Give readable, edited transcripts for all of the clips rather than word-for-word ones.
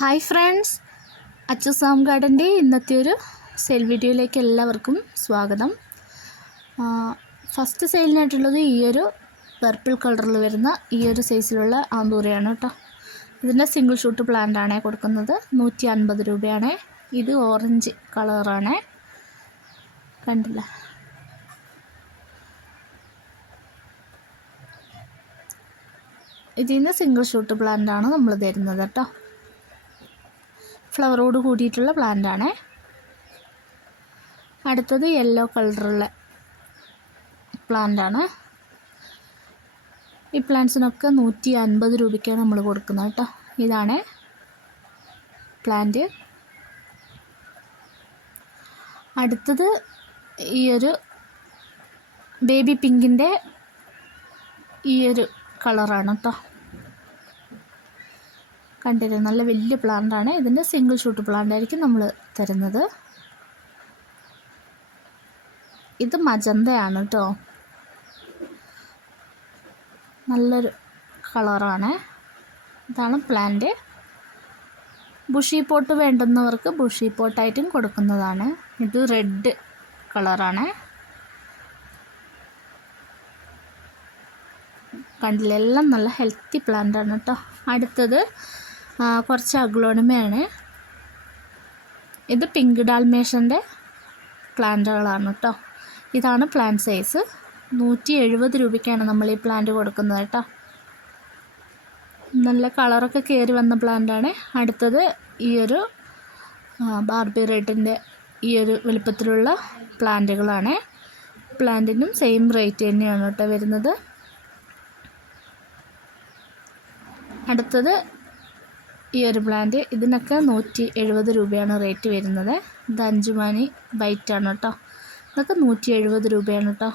Hi friends, അച്ചുസാം ഗാർഡൻ്റെ ഇന്നത്തെ ഒരു sale വീഡിയോയിലേക്ക് എല്ലാവർക്കും സ്വാഗതം. ഫസ്റ്റ് സെയിലിനായിട്ടുള്ളത് ഈ ഒരു പർപ്പിൾ കളറിൽ വരുന്ന ഈ ഒരു സൈസിലുള്ള ആന്തൂരയാണ് കേട്ടോ. ഇതിൻ്റെ സിംഗിൾ ഷൂട്ട് പ്ലാന്റ് ആണ് കൊടുക്കുന്നത്. 150 രൂപയാണ്. ഇത് ഓറഞ്ച് കളറാണ്, കണ്ടില്ല. ഇതിന് സിംഗിൾ ഷൂട്ട് പ്ലാന്റ് ആണ് നമ്മൾ തരുന്നത് കേട്ടോ. ഫ്ലവറോട് കൂടിയിട്ടുള്ള പ്ലാന്റ് ആണ്. അടുത്തത് യെല്ലോ കളറുള്ള പ്ലാന്റ് ആണ്. ഈ പ്ലാന്റ്സിനൊക്കെ 150 രൂപയ്ക്കാണ് നമ്മൾ കൊടുക്കുന്നത് കേട്ടോ. ഇതാണ് പ്ലാന്റ്. അടുത്തത് ഈ ഒരു ബേബി പിങ്കിൻ്റെ ഈ ഒരു കളറാണ് കേട്ടോ. കണ്ടില്ലേ, നല്ല വലിയ പ്ലാന്റാണ്. ഇതിൻ്റെ സിംഗിൾ ഷൂട്ട് പ്ലാന്റ് ആയിരിക്കും നമ്മൾ തരുന്നത്. ഇത് മജന്തയാണ് കേട്ടോ, നല്ലൊരു കളറാണ്. ഇതാണ് പ്ലാന്റ്. ബുഷി പോട്ട് വേണ്ടുന്നവർക്ക് ബുഷി പോട്ടായിട്ടും കൊടുക്കുന്നതാണ്. ഇത് റെഡ് കളറാണ്. കണ്ടില്ല, എല്ലാം നല്ല ഹെൽത്തി പ്ലാന്റാണ് കേട്ടോ. അടുത്തത് കുറച്ച് അഗ്ലോണിമയാണ്. ഇത് പിങ്ക് ഡാൽമേഷൻ്റെ പ്ലാന്റുകളാണ് കേട്ടോ. ഇതാണ് പ്ലാന്റ് സൈസ്. 170 രൂപയ്ക്കാണ് നമ്മൾ ഈ പ്ലാന്റ് കൊടുക്കുന്നത് കേട്ടോ. നല്ല കളറൊക്കെ കയറി വന്ന പ്ലാന്റാണ്. അടുത്തത് ഈ ഒരു ബാർബി റെഡിൻ്റെ ഈ ഒരു വലുപ്പത്തിലുള്ള പ്ലാന്റുകളാണ്. പ്ലാന്റിനും സെയിം റേറ്റ് തന്നെയാണ് കേട്ടോ വരുന്നത്. അടുത്തത് ഈ ഒരു പ്ലാന്റ്. ഇതിനൊക്കെ 170 രൂപയാണ് റേറ്റ് വരുന്നത്. ഇത് 5 മണി ബൈറ്റാണ് കേട്ടോ. ഇതൊക്കെ 170 രൂപയാണ് കേട്ടോ.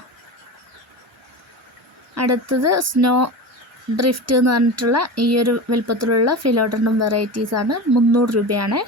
അടുത്തത് സ്നോ ഡ്രിഫ്റ്റ് എന്ന് പറഞ്ഞിട്ടുള്ള ഈ ഒരു വലുപ്പത്തിലുള്ള ഫിലോഡൻഡ്രം വെറൈറ്റീസാണ്. 300 രൂപയാണ്.